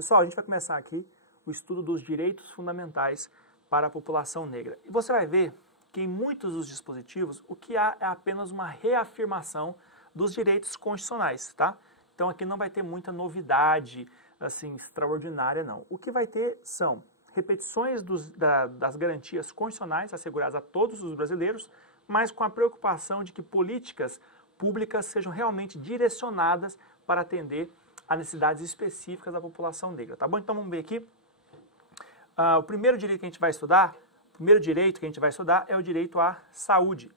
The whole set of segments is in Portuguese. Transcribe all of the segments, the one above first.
Pessoal, a gente vai começar aqui o estudo dos direitos fundamentais para a população negra. E você vai ver que em muitos dos dispositivos o que há é apenas uma reafirmação dos direitos constitucionais, tá? Então aqui não vai ter muita novidade, assim, extraordinária não. O que vai ter são repetições das garantias constitucionais asseguradas a todos os brasileiros, mas com a preocupação de que políticas públicas sejam realmente direcionadas para atender a necessidades específicas da população negra, tá bom? Então vamos ver aqui. O primeiro direito que a gente vai estudar, é o direito à saúde.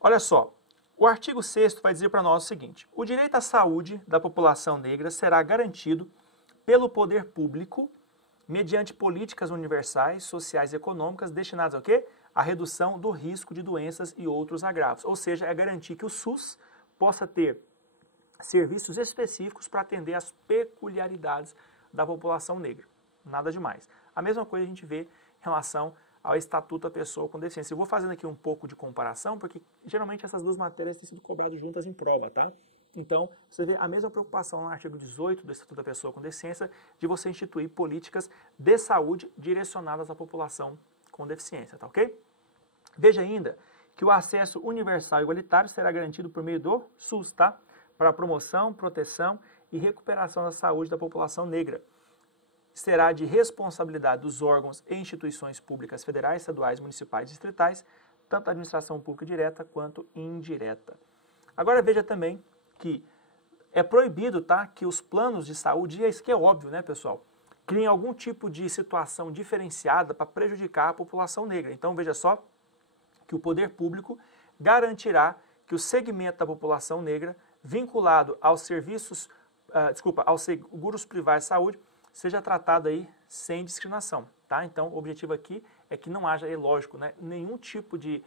Olha só, o artigo 6º vai dizer para nós o seguinte: o direito à saúde da população negra será garantido pelo poder público mediante políticas universais, sociais e econômicas destinadas ao quê? À redução do risco de doenças e outros agravos. Ou seja, é garantir que o SUS possa ter serviços específicos para atender às peculiaridades da população negra. Nada demais. A mesma coisa a gente vê em relação ao Estatuto da Pessoa com Deficiência. Eu vou fazendo aqui um pouco de comparação, porque geralmente essas duas matérias têm sido cobradas juntas em prova, tá? Então, você vê a mesma preocupação no artigo 18 do Estatuto da Pessoa com Deficiência de você instituir políticas de saúde direcionadas à população com deficiência, tá ok? Veja ainda que o acesso universal e igualitário será garantido por meio do SUS, tá? Para a promoção, proteção e recuperação da saúde da população negra. Será de responsabilidade dos órgãos e instituições públicas federais, estaduais, municipais e distritais, tanto a administração pública direta quanto indireta. Agora veja também que é proibido, tá, que os planos de saúde, e isso que é óbvio, né, pessoal, criem algum tipo de situação diferenciada para prejudicar a população negra. Então veja só que o poder público garantirá que o segmento da população negra vinculado aos serviços, aos seguros privados de saúde, seja tratado aí sem discriminação, tá? Então, o objetivo aqui é que não haja, é lógico, né, nenhum tipo de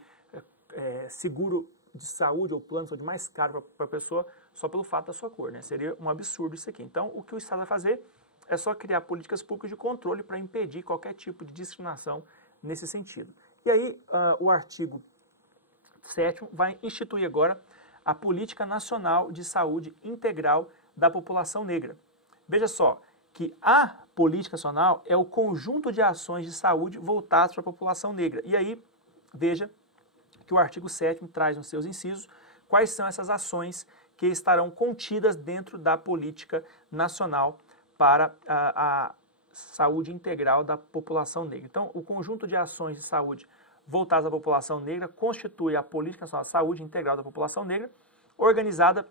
seguro de saúde ou plano de saúde mais caro para a pessoa só pelo fato da sua cor, né? Seria um absurdo isso aqui. Então, o que o Estado vai fazer é só criar políticas públicas de controle para impedir qualquer tipo de discriminação nesse sentido. E aí, o artigo 7º vai instituir agora a Política Nacional de Saúde Integral da População Negra. Veja só, que a política nacional é o conjunto de ações de saúde voltadas para a população negra. E aí, veja que o artigo 7º traz nos seus incisos quais são essas ações que estarão contidas dentro da política nacional para a saúde integral da população negra. Então, o conjunto de ações de saúde voltadas à população negra constitui a Política Nacional de Saúde Integral da População Negra, organizada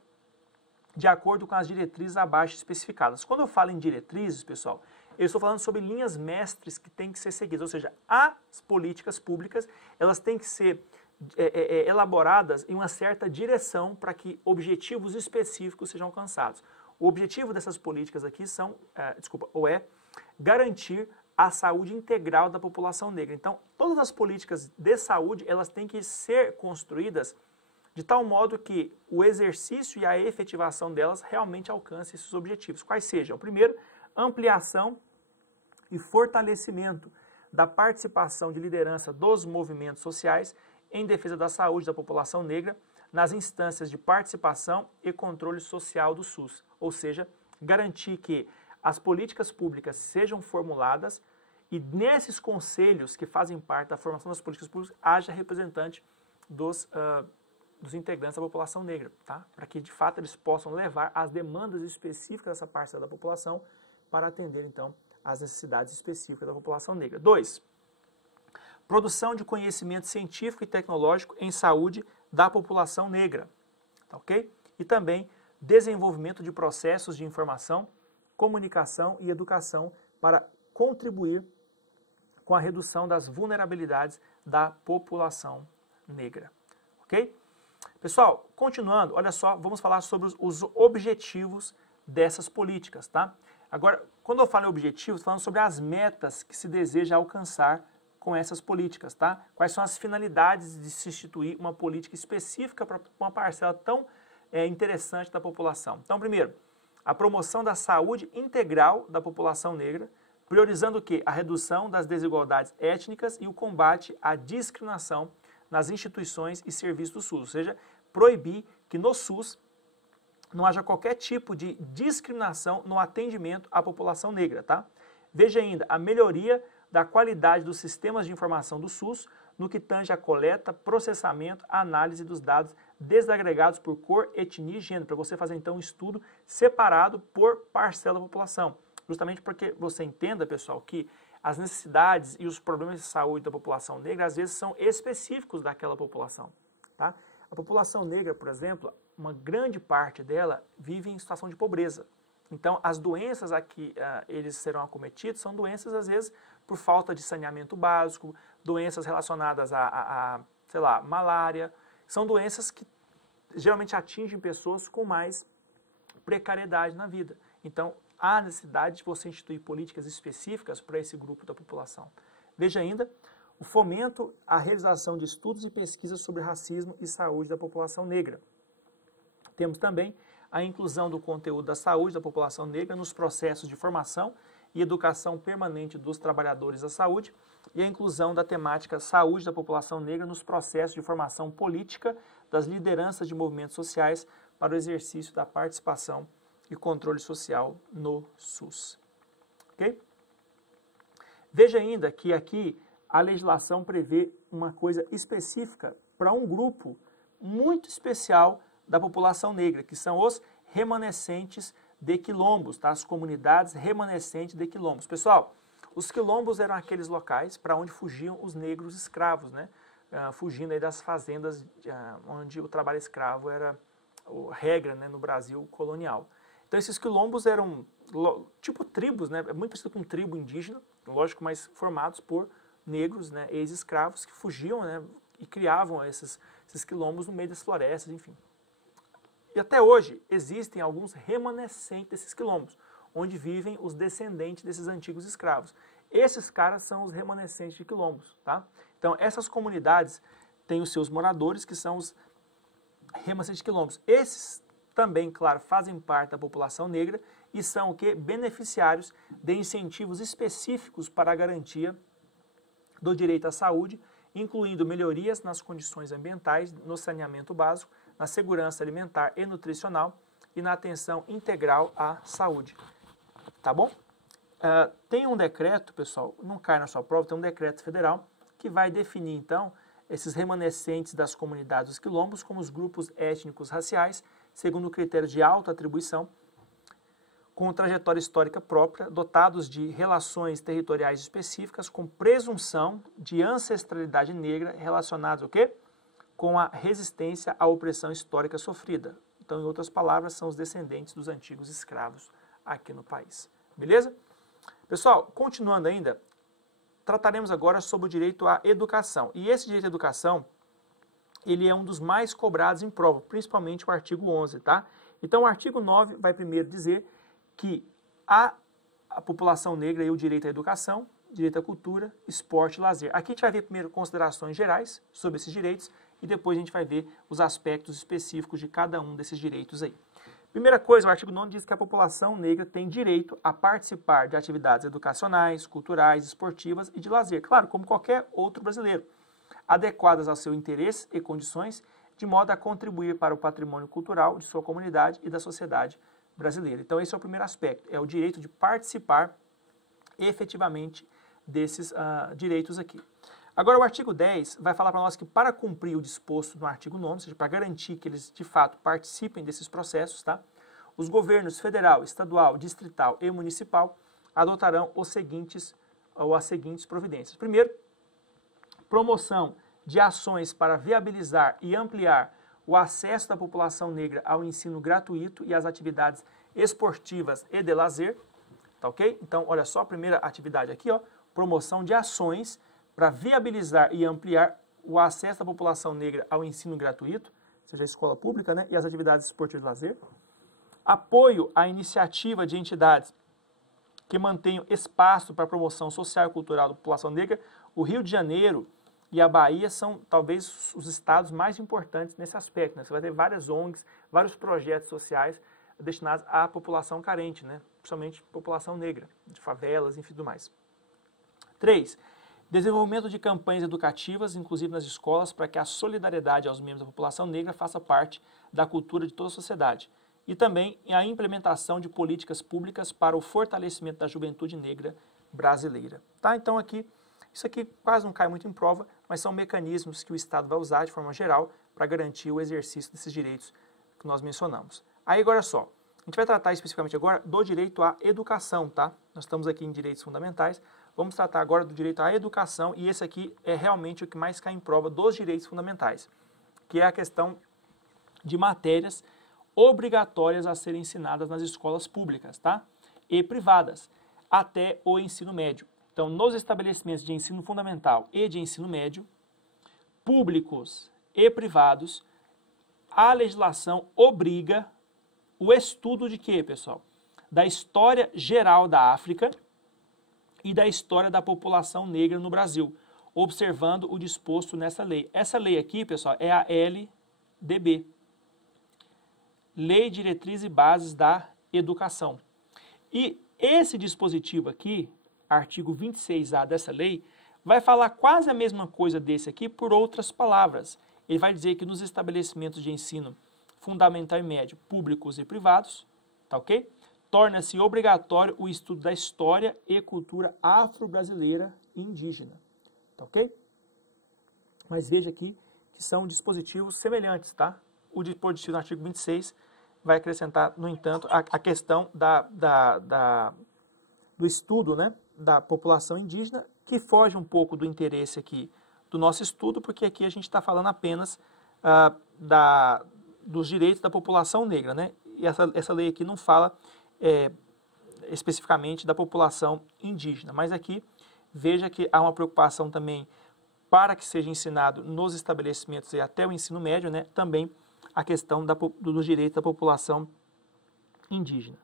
de acordo com as diretrizes abaixo especificadas. Quando eu falo em diretrizes, pessoal, eu estou falando sobre linhas mestres que têm que ser seguidas, ou seja, as políticas públicas, elas têm que ser elaboradas em uma certa direção para que objetivos específicos sejam alcançados. O objetivo dessas políticas aqui é garantir a saúde integral da população negra. Então, todas as políticas de saúde, elas têm que ser construídas de tal modo que o exercício e a efetivação delas realmente alcancem esses objetivos. Quais sejam? Primeiro, ampliação e fortalecimento da participação de liderança dos movimentos sociais em defesa da saúde da população negra nas instâncias de participação e controle social do SUS. Ou seja, garantir que as políticas públicas sejam formuladas e nesses conselhos que fazem parte da formação das políticas públicas haja representante dos integrantes da população negra, tá? Para que de fato eles possam levar as demandas específicas dessa parcela da população para atender então às necessidades específicas da população negra. 2. Produção de conhecimento científico e tecnológico em saúde da população negra, tá ok? E também desenvolvimento de processos de informação, comunicação e educação para contribuir com a redução das vulnerabilidades da população negra, ok? Pessoal, continuando, olha só, vamos falar sobre os objetivos dessas políticas, tá? Agora, quando eu falo em objetivos, falando sobre as metas que se deseja alcançar com essas políticas, tá? Quais são as finalidades de se instituir uma política específica para uma parcela tão interessante da população. Então, primeiro, a promoção da saúde integral da população negra, priorizando o quê? A redução das desigualdades étnicas e o combate à discriminação nas instituições e serviços do SUS, ou seja, proibir que no SUS não haja qualquer tipo de discriminação no atendimento à população negra, tá? Veja ainda a melhoria da qualidade dos sistemas de informação do SUS no que tange a coleta, processamento, análise dos dados desagregados por cor, etnia e gênero, para você fazer então um estudo separado por parcela da população. Justamente porque você entenda, pessoal, que as necessidades e os problemas de saúde da população negra às vezes são específicos daquela população, tá? A população negra, por exemplo, uma grande parte dela vive em situação de pobreza. Então, as doenças a que eles serão acometidos são doenças, às vezes, por falta de saneamento básico, doenças relacionadas sei lá, malária. São doenças que geralmente atingem pessoas com mais precariedade na vida. Então, há necessidade de você instituir políticas específicas para esse grupo da população. Veja ainda o fomento à realização de estudos e pesquisas sobre racismo e saúde da população negra. Temos também a inclusão do conteúdo da saúde da população negra nos processos de formação e educação permanente dos trabalhadores da saúde e a inclusão da temática saúde da população negra nos processos de formação política das lideranças de movimentos sociais para o exercício da participação e controle social no SUS. Ok? Veja ainda que aqui a legislação prevê uma coisa específica para um grupo muito especial da população negra, que são os remanescentes de quilombos, tá? As comunidades remanescentes de quilombos. Pessoal, os quilombos eram aqueles locais para onde fugiam os negros escravos, né? Fugindo aí das fazendas onde o trabalho escravo era regra, né, no Brasil colonial. Então esses quilombos eram tipo tribos, né? Muito parecido com tribo indígena, lógico, mas formados por negros, né, ex-escravos que fugiam, né, e criavam esses quilombos no meio das florestas, enfim. E até hoje existem alguns remanescentes desses quilombos, onde vivem os descendentes desses antigos escravos. Esses caras são os remanescentes de quilombos, tá? Então essas comunidades têm os seus moradores, que são os remanescentes de quilombos. Esses também, claro, fazem parte da população negra e são o quê? Beneficiários de incentivos específicos para a garantia do direito à saúde, incluindo melhorias nas condições ambientais, no saneamento básico, na segurança alimentar e nutricional e na atenção integral à saúde. Tá bom? Tem um decreto, pessoal, não cai na sua prova, tem um decreto federal que vai definir, então, esses remanescentes das comunidades dos quilombos como os grupos étnicos raciais, segundo o critério de autoatribuição, com trajetória histórica própria, dotados de relações territoriais específicas, com presunção de ancestralidade negra relacionados o quê? Com a resistência à opressão histórica sofrida. Então, em outras palavras, são os descendentes dos antigos escravos aqui no país. Beleza? Pessoal, continuando ainda, trataremos agora sobre o direito à educação. E esse direito à educação, ele é um dos mais cobrados em prova, principalmente o artigo 11, tá? Então, o artigo 9 vai primeiro dizer que a população negra e o direito à educação, direito à cultura, esporte e lazer. Aqui a gente vai ver primeiro considerações gerais sobre esses direitos e depois a gente vai ver os aspectos específicos de cada um desses direitos aí. Primeira coisa, o artigo 9 diz que a população negra tem direito a participar de atividades educacionais, culturais, esportivas e de lazer, claro, como qualquer outro brasileiro, adequadas ao seu interesse e condições, de modo a contribuir para o patrimônio cultural de sua comunidade e da sociedade brasileira. Então esse é o primeiro aspecto, é o direito de participar efetivamente desses direitos aqui. Agora o artigo 10 vai falar para nós que para cumprir o disposto no artigo 9, ou seja, para garantir que eles de fato participem desses processos, tá? Os governos federal, estadual, distrital e municipal adotarão as seguintes providências. Primeiro, promoção de ações para viabilizar e ampliar o acesso da população negra ao ensino gratuito e às atividades esportivas e de lazer, tá ok? Então, olha só, a primeira atividade aqui, ó, promoção de ações para viabilizar e ampliar o acesso da população negra ao ensino gratuito, seja a escola pública, né, e as atividades esportivas de lazer. Apoio à iniciativa de entidades que mantenham espaço para a promoção social e cultural da população negra. O Rio de Janeiro e a Bahia são talvez os estados mais importantes nesse aspecto, né? Você vai ter várias ONGs, vários projetos sociais destinados à população carente, né? Principalmente população negra, de favelas, enfim, tudo mais. 3. Desenvolvimento de campanhas educativas, inclusive nas escolas, para que a solidariedade aos membros da população negra faça parte da cultura de toda a sociedade. e também a implementação de políticas públicas para o fortalecimento da juventude negra brasileira. Tá? Então aqui, isso aqui quase não cai muito em prova, mas são mecanismos que o Estado vai usar de forma geral para garantir o exercício desses direitos que nós mencionamos. Aí agora só, a gente vai tratar especificamente agora do direito à educação, tá? Nós estamos aqui em direitos fundamentais, vamos tratar agora do direito à educação e esse aqui é realmente o que mais cai em prova dos direitos fundamentais, que é a questão de matérias obrigatórias a serem ensinadas nas escolas públicas, tá? E privadas, até o ensino médio. Então, nos estabelecimentos de ensino fundamental e de ensino médio, públicos e privados, a legislação obriga o estudo de quê, pessoal? Da história geral da África e da história da população negra no Brasil, observando o disposto nessa lei. Essa lei aqui, pessoal, é a LDB, Lei, Diretriz e Bases da Educação. E esse dispositivo aqui, artigo 26A dessa lei, vai falar quase a mesma coisa desse aqui por outras palavras. Ele vai dizer que nos estabelecimentos de ensino fundamental e médio, públicos e privados, tá ok? Torna-se obrigatório o estudo da história e cultura afro-brasileira e indígena, tá ok? Mas veja aqui que são dispositivos semelhantes, tá? O dispositivo no artigo 26 vai acrescentar, no entanto, a questão do estudo, né, da população indígena, que foge um pouco do interesse aqui do nosso estudo, porque aqui a gente está falando apenas dos direitos da população negra, né? E essa lei aqui não fala especificamente da população indígena, mas aqui veja que há uma preocupação também para que seja ensinado nos estabelecimentos e até o ensino médio, né, também a questão dos direitos da população indígena.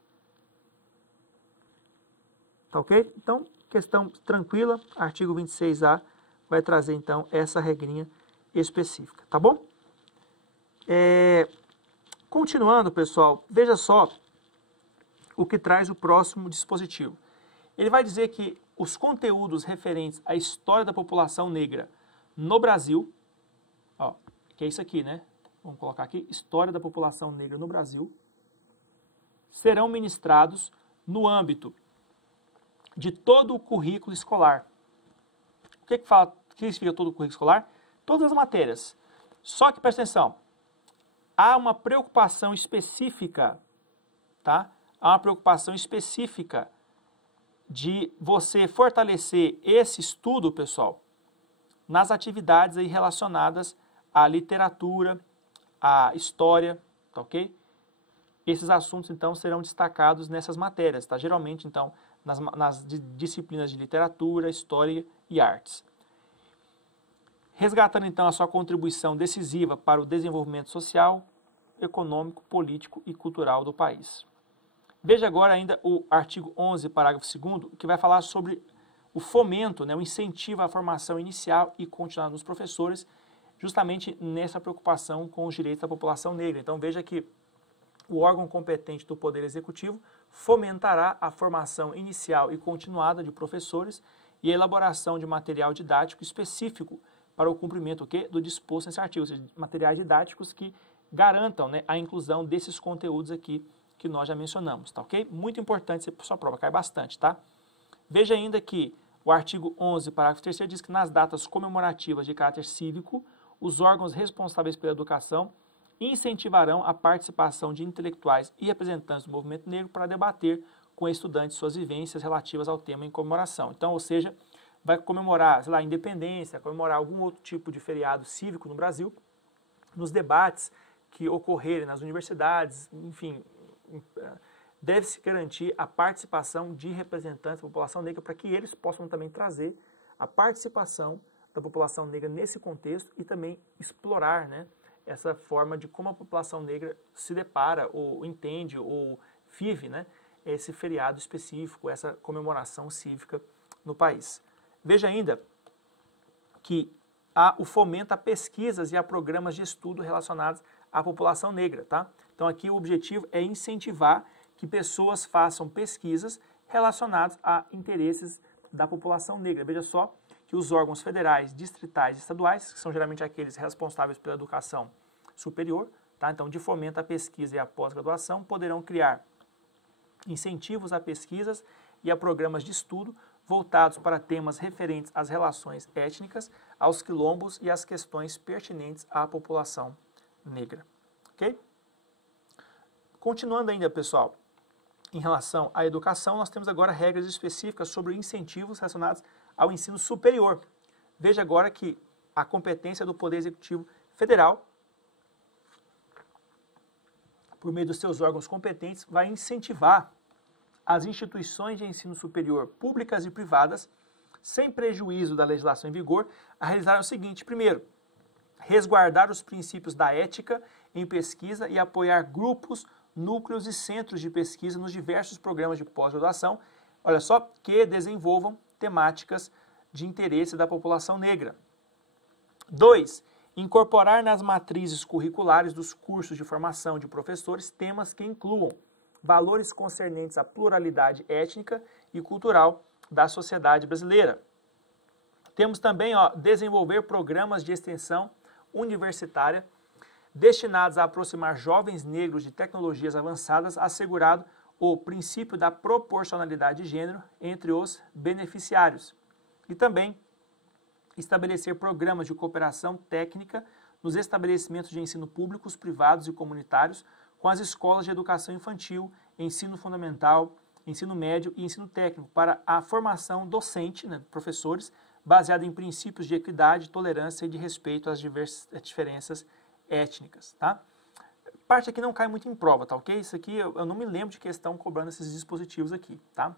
Tá ok? Então, questão tranquila, artigo 26A vai trazer então essa regrinha específica, tá bom? Continuando, pessoal, veja só o que traz o próximo dispositivo. Ele vai dizer que os conteúdos referentes à história da população negra no Brasil, ó, que é isso aqui, né? Vamos colocar aqui, história da população negra no Brasil, serão ministrados no âmbito de todo o currículo escolar. O que significa todo o currículo escolar? Todas as matérias. Só que, presta atenção, há uma preocupação específica, tá? Há uma preocupação específica de você fortalecer esse estudo, pessoal, nas atividades aí relacionadas à literatura, à história, tá ok? Esses assuntos, então, serão destacados nessas matérias, tá? Geralmente, então, nas disciplinas de literatura, história e artes. Resgatando, então, a sua contribuição decisiva para o desenvolvimento social, econômico, político e cultural do país. Veja agora ainda o artigo 11, parágrafo 2º, que vai falar sobre o fomento, né, o incentivo à formação inicial e continuada dos professores, justamente nessa preocupação com os direitos da população negra. Então, veja que o órgão competente do Poder Executivo fomentará a formação inicial e continuada de professores e a elaboração de material didático específico para o cumprimento do disposto nesse artigo, ou seja, materiais didáticos que garantam, né, a inclusão desses conteúdos aqui que nós já mencionamos, tá ok? Muito importante para sua prova, cai bastante, tá? Veja ainda que o artigo 11, parágrafo 3º, diz que nas datas comemorativas de caráter cívico, os órgãos responsáveis pela educação incentivarão a participação de intelectuais e representantes do movimento negro para debater com estudantes suas vivências relativas ao tema em comemoração. Então, ou seja, vai comemorar, sei lá, a independência, comemorar algum outro tipo de feriado cívico no Brasil, nos debates que ocorrerem nas universidades, enfim, deve-se garantir a participação de representantes da população negra para que eles possam também trazer a participação da população negra nesse contexto e também explorar, né, essa forma de como a população negra se depara ou entende ou vive, né, esse feriado específico, essa comemoração cívica no país. Veja ainda que há o fomento a pesquisas e a programas de estudo relacionados à população negra, tá? Então aqui o objetivo é incentivar que pessoas façam pesquisas relacionadas a interesses da população negra. Veja só que os órgãos federais, distritais e estaduais, que são geralmente aqueles responsáveis pela educação superior, tá? Então, de fomento à pesquisa e à pós-graduação, poderão criar incentivos a pesquisas e a programas de estudo voltados para temas referentes às relações étnicas, aos quilombos e às questões pertinentes à população negra. Ok? Continuando ainda, pessoal, em relação à educação, nós temos agora regras específicas sobre incentivos relacionados ao ensino superior. Veja agora que a competência do Poder Executivo Federal, por meio dos seus órgãos competentes, vai incentivar as instituições de ensino superior, públicas e privadas, sem prejuízo da legislação em vigor, a realizar o seguinte: primeiro, resguardar os princípios da ética em pesquisa e apoiar grupos, núcleos e centros de pesquisa nos diversos programas de pós-graduação, olha só, que desenvolvam temáticas de interesse da população negra. 2. Incorporar nas matrizes curriculares dos cursos de formação de professores temas que incluam valores concernentes à pluralidade étnica e cultural da sociedade brasileira. Temos também, desenvolver programas de extensão universitária destinados a aproximar jovens negros de tecnologias avançadas, assegurado o princípio da proporcionalidade de gênero entre os beneficiários. E também estabelecer programas de cooperação técnica nos estabelecimentos de ensino públicos, privados e comunitários, com as escolas de educação infantil, ensino fundamental, ensino médio e ensino técnico, para a formação docente, né, professores, baseada em princípios de equidade, tolerância e de respeito às diferenças étnicas, tá? Parte aqui não cai muito em prova, tá ok? Isso aqui eu não me lembro de questão cobrando esses dispositivos aqui, tá?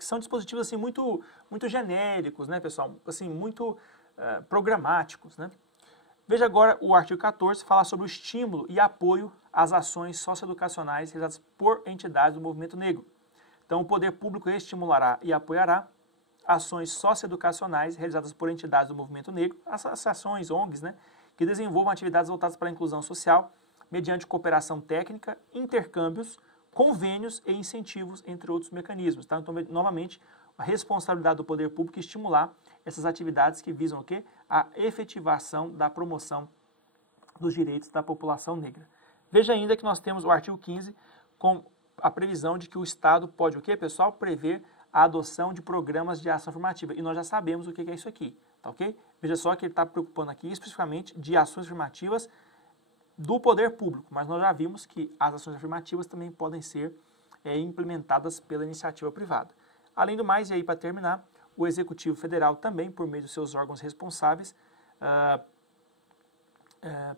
São dispositivos assim muito genéricos, né, pessoal? Assim, muito programáticos, né? Veja agora o artigo 14, fala sobre o estímulo e apoio às ações socioeducacionais realizadas por entidades do movimento negro. Então, o poder público estimulará e apoiará ações socioeducacionais realizadas por entidades do movimento negro, associações, ONGs, né, que desenvolvam atividades voltadas para a inclusão social, mediante cooperação técnica, intercâmbios, convênios e incentivos, entre outros mecanismos. Tá? Então, novamente, a responsabilidade do poder público é estimular essas atividades que visam o quê? A efetivação da promoção dos direitos da população negra. Veja ainda que nós temos o artigo 15 com a previsão de que o Estado pode o quê, pessoal? Prever a adoção de programas de ação afirmativa. E nós já sabemos o que é isso aqui, tá ok? Veja só que ele está preocupando aqui especificamente de ações afirmativas do poder público, mas nós já vimos que as ações afirmativas também podem ser implementadas pela iniciativa privada. Além do mais, e aí para terminar, o Executivo Federal também, por meio dos seus órgãos responsáveis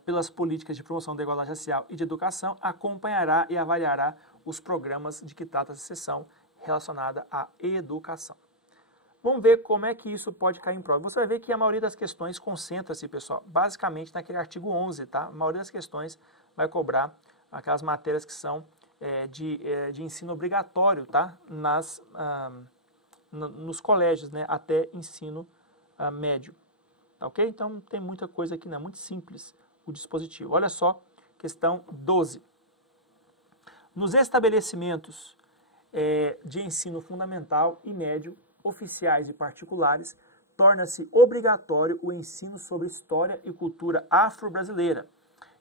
pelas políticas de promoção da igualdade racial e de educação, acompanhará e avaliará os programas de que trata essa seção relacionada à educação. Vamos ver como é que isso pode cair em prova. Você vai ver que a maioria das questões concentra-se, pessoal, basicamente naquele artigo 11, tá? A maioria das questões vai cobrar aquelas matérias que são de ensino obrigatório, tá? Nos colégios, né? Até ensino médio, tá ok? Então, tem muita coisa aqui, né? Muito simples o dispositivo. Olha só, questão 12. Nos estabelecimentos de ensino fundamental e médio, oficiais e particulares, torna-se obrigatório o ensino sobre história e cultura afro-brasileira,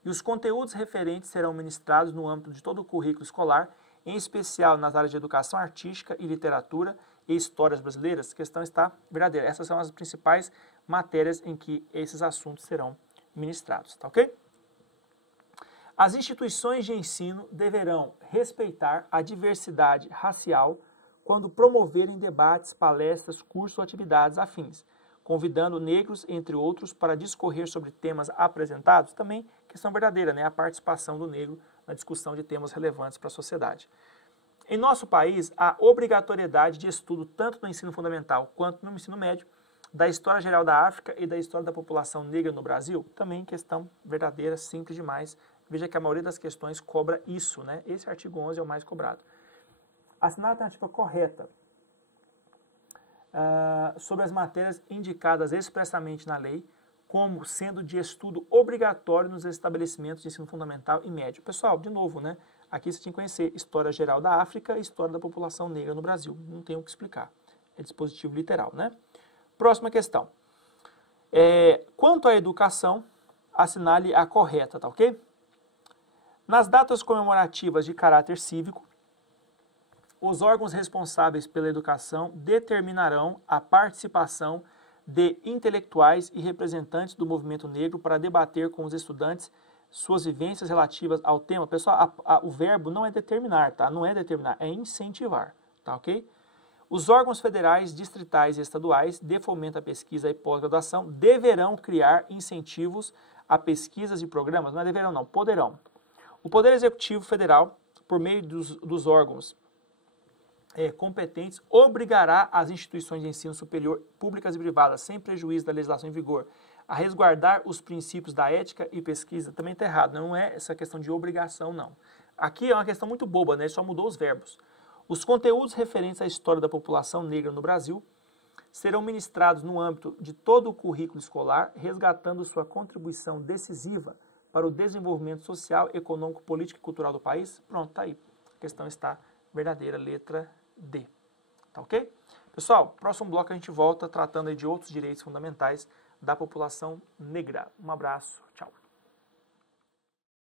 e os conteúdos referentes serão ministrados no âmbito de todo o currículo escolar, em especial nas áreas de educação artística e literatura e histórias brasileiras. A questão está verdadeira. Essas são as principais matérias em que esses assuntos serão ministrados, tá ok? As instituições de ensino deverão respeitar a diversidade racial quando promoverem debates, palestras, cursos ou atividades afins, convidando negros, entre outros, para discorrer sobre temas apresentados. Também questão verdadeira, né? A participação do negro na discussão de temas relevantes para a sociedade. Em nosso país, a obrigatoriedade de estudo, tanto no ensino fundamental quanto no ensino médio, da história geral da África e da história da população negra no Brasil, também questão verdadeira, simples demais. Veja que a maioria das questões cobra isso, né? Esse artigo 11 é o mais cobrado. Assinar a alternativa correta sobre as matérias indicadas expressamente na lei, como sendo de estudo obrigatório nos estabelecimentos de ensino fundamental e médio. Pessoal, de novo, né? Aqui você tinha que conhecer história geral da África e história da população negra no Brasil. Não tem o que explicar. É dispositivo literal, né? Próxima questão. Quanto à educação, assinale a correta, tá ok? Nas datas comemorativas de caráter cívico, os órgãos responsáveis pela educação determinarão a participação de intelectuais e representantes do movimento negro para debater com os estudantes suas vivências relativas ao tema. Pessoal, o verbo não é determinar, tá? Não é determinar, é incentivar, tá ok? Os órgãos federais, distritais e estaduais de fomento à pesquisa e pós-graduação deverão criar incentivos a pesquisas e programas, não é deverão não, poderão. O Poder Executivo Federal, por meio dos órgãos competentes, obrigará as instituições de ensino superior, públicas e privadas, sem prejuízo da legislação em vigor, a resguardar os princípios da ética e pesquisa. Também está errado, não é essa questão de obrigação, não. Aqui é uma questão muito boba, né? Só mudou os verbos. Os conteúdos referentes à história da população negra no Brasil serão ministrados no âmbito de todo o currículo escolar, resgatando sua contribuição decisiva para o desenvolvimento social, econômico, político e cultural do país. Pronto, tá aí. A questão está verdadeira, letra D. Tá ok? Pessoal, próximo bloco a gente volta tratando aí de outros direitos fundamentais da população negra. Um abraço, tchau.